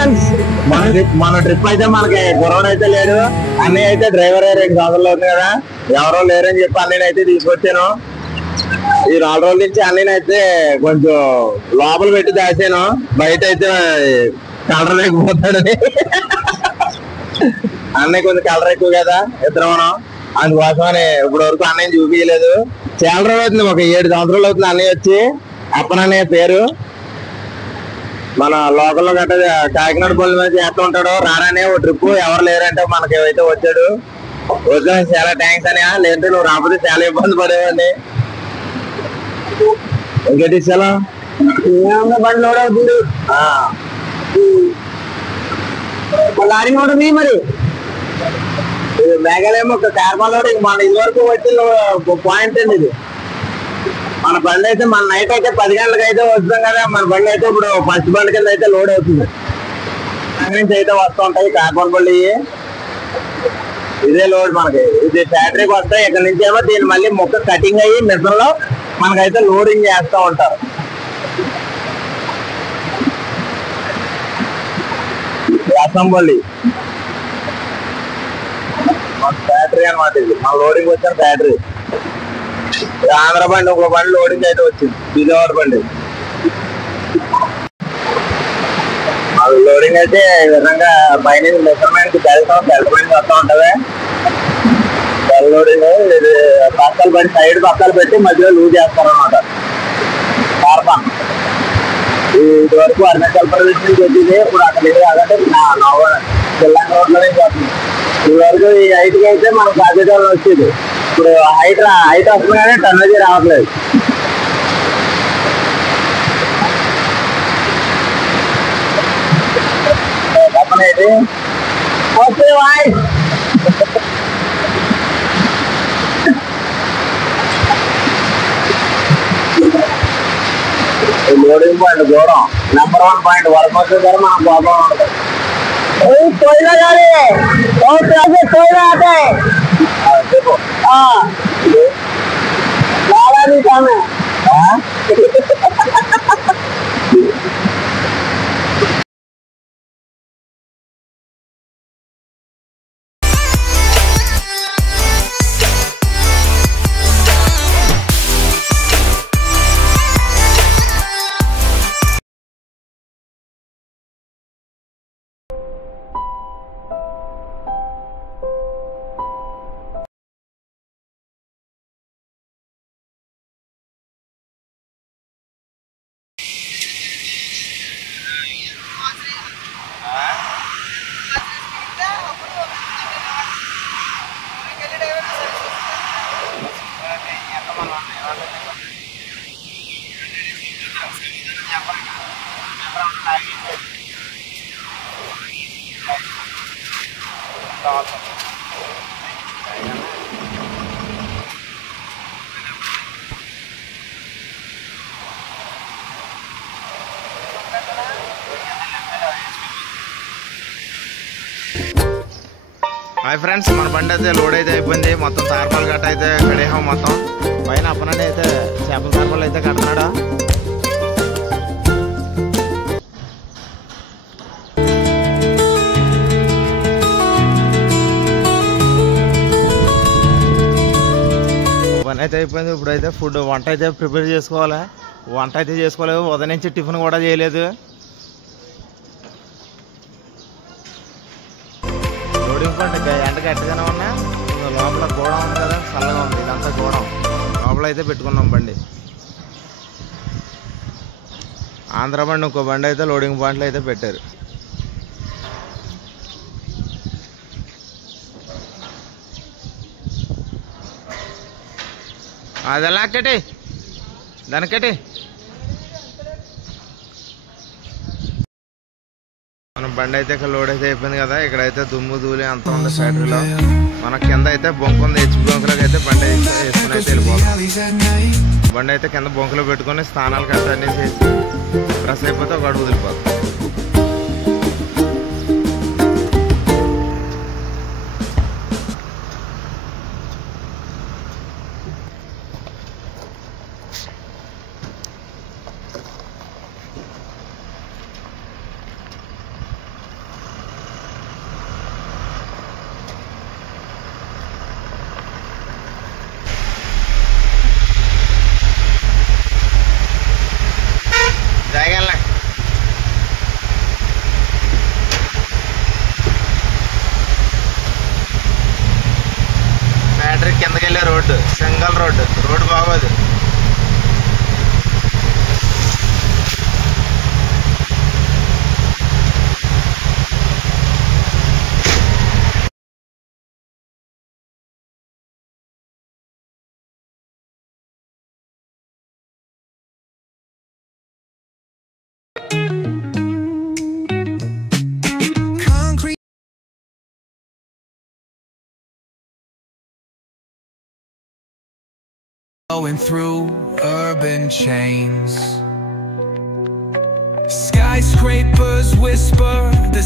Friends, మన trip అయితే మనకి గుర్రం అయితే లేడు, అన్నయ్య అయితే డ్రైవర్ 2 సంవత్సరాలు అవుతుంది కదా, ఎవరో లేరని చెప్పి అన్నయ్య అయితే తీసుకొచ్చాను. ఈ 4 రోజుల నుంచి అన్నయ్య అయితే కొంచెం లోపల పెట్టి దాచాను, బయట అయితే కలర్ లేకపోతాడని. అన్నయ్య కొంచెం కలర్ ఎక్కువ కదా ఇద్దరు మనం, అందుకోసమని ఇప్పుడు వరకు అన్నయ్య చూపించలేదు. చాలా రోజులు అవుతుంది, ఒక 7 సంవత్సరాలు అవుతుంది అన్నయ్య వచ్చి. అప్పనన్నయ్య పేరు. మన లోకల్లో గట్ట కాకినాడ బొల్లి మీద చేస్తూ ఉంటాడు. రారానే ఓ ట్రిప్ ఎవరు లేరంటే మనకి అయితే వచ్చాడు. వచ్చిన చాలా థ్యాంక్స్ అని, లేదంటే నువ్వు రాకపోతే చాలా ఇబ్బంది పడేవాడిని. ఇంకేంటి చాలా బండి లోడ్ అవుతుంది, లారీ లోడ్ ఉంది. మరి మేఘాలయం ఒక కార్బన్ లోడ్ మన ఇది వరకు వచ్చి పాయింట్ అండి ఇది. మన బండి అయితే మన నైట్ అయితే 10 గంటలకు అయితే వస్తాం కదా, మన బండి అయితే ఇప్పుడు ఫస్ట్ బండి కింద అయితే లోడ్ అవుతుంది. అక్కడి నుంచి అయితే వస్తూ ఉంటాయి కార్బన్ బండి. ఇదే లోడ్ మనకి, ఇది ఫ్యాక్టరీకి వస్తాయి. ఇక్కడ నుంచి ఏమో దీన్ని మళ్ళీ మొక్క కటింగ్ అయ్యి మిషన్ లో మనకైతే లోడింగ్ చేస్తూ ఉంటారు. అసెంబ్లీ మన ఫ్యాక్టరీ అనమాట ఇది, మన లోడింగ్ వచ్చిన ఫ్యాక్టరీ. ఆంధ్ర బండి ఒక బండి లోడింగ్ అయితే వచ్చింది, విజయవాడ బండి లోడింగ్ అయితే ఈ విధంగా పైన మెజర్మెంట్ బెల్ట్ వస్తూ ఉంటది. బెల్ లోడింగ్ ఇది పక్కలు బండి సైడ్ పక్కలు పెట్టి మధ్యలో లూజ్ చేస్తారు అనమాట. కార్బన్ ఇది వరకు అరుణాచల్ ప్రదేశ్ నుంచి వచ్చింది, ఇప్పుడు అక్కడ లేదు కాబట్టి తెలంగాణ రోడ్ లో నుంచి వస్తుంది. ఇది వరకు ఈ హైట్కి అయితే మనకు బాధ్యతలు వచ్చేది, ఇప్పుడు హైట్ వస్తుంది కానీ టన్నేజీ రావట్లేదు. చెప్పనేది ఓకే వాయిస్. లోడింగ్ పాయింట్ దూరం నెంబర్ 1 పాయింట్ వరకు వచ్చే ధర మనం బాగా ఉంటుంది. कोयला जा रही है और से कोयला आता है, देखो लाला भी काम है। హాయ్ ఫ్రెండ్స్, మన బండి అయితే లోడ్ అయితే అయిపోయింది. మొత్తం తార్పాలు గట్ట అయితే కడేహాం. మొత్తం పైన అప్పనండి అయితే చేపల తార్పాలు అయితే కడుతున్నాడు. పని అయితే అయిపోయింది. ఇప్పుడైతే వంట అయితే ప్రిపేర్ చేసుకోవాలి. వంట అయితే చేసుకోలేదు, ఉదయం నుంచి టిఫిన్ కూడా చేయలేదు. ఎండ గట్టిగానే ఉన్నా, లోపల గోడ ఉంది కదా, చల్లగా ఉంది. ఇదంతా గోడం లోపల అయితే పెట్టుకున్నాం బండి. ఆంధ్ర బండి ఇంకో బండి అయితే లోడింగ్ పాయింట్లు అయితే పెట్టారు. అది ఎలా అక్కటి దానికటి మన బండి అయితే ఇక్కడ లోడ్ అయితే అయిపోయింది కదా. ఇక్కడైతే దుమ్ము ధూళి అంత ఉంది ఫ్యాక్టరీలో. మన కింద అయితే బొంకు ఉంది, హెచ్ బొంకులోకి అయితే బండి అయితే వేసుకుని అయితే వెళ్ళిపోతాం. బండి అయితే కింద బొంకులో పెట్టుకుని స్నానాలు కట్ట అన్నీ చేసి ఫ్రెష్ అయిపోతే ఒక అడుగు వదిలిపోతాం. ఇల్లీగల్ రోడ్డు బాగోదు. Going through urban chains, skyscrapers whisper the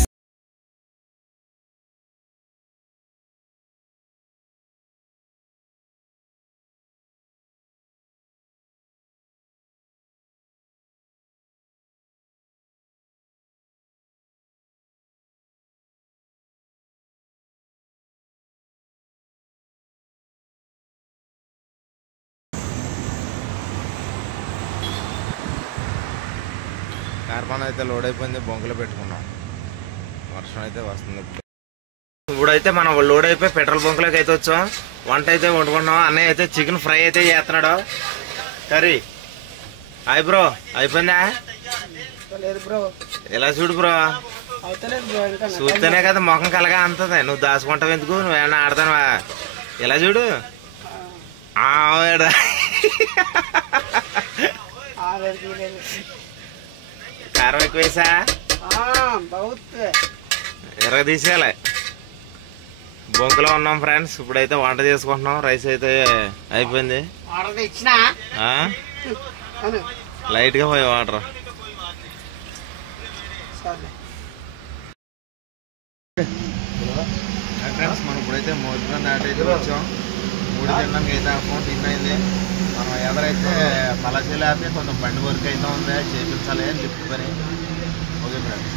carbon అయితే లోడ్ అయిపోయింది, బొంకులో పెట్టుకున్నాం. వర్షం అయితే వస్తుంది. ఇప్పుడైతే మనం లోడ్ అయిపోయి పెట్రోల్ బంకులోకి అయితే వచ్చాం. వంట అయితే వండుకున్నాం. అన్నయ్య అయితే చికెన్ ఫ్రై అయితే చేస్తున్నాడు, కర్రీ. హాయ్ బ్రో, అయిపోయిందా? ఇలా చూడు బ్రో, చూస్తేనే కదా ముఖం కలగా అంతది. నువ్వు దాచుకుంటావు ఎందుకు? నువ్వేమన్నా ఆడతానువా? ఇలా చూడు. కారం ఎక్కువ వేసా, ఎర్ర తీసేయాలి. బొంకులో ఉన్నాం ఫ్రెండ్స్. ఇప్పుడైతే వంట చేసుకుంటున్నాం. రైస్ అయితే అయిపోయింది. లైట్ గా పోయి వాటర్. ఫ్రెండ్స్ మనం ఇప్పుడైతే మోతుగా దాటైతే వచ్చాం. 3 తిన్నాక అయితే అకౌంట్ ఇన్ అయింది. మనం ఎదరైతే పలాసీలు ఆపి కొంచెం బండి వర్క్ అయితే ఉంది, చేయించాలి లిఫ్ట్ పని. Okay friends.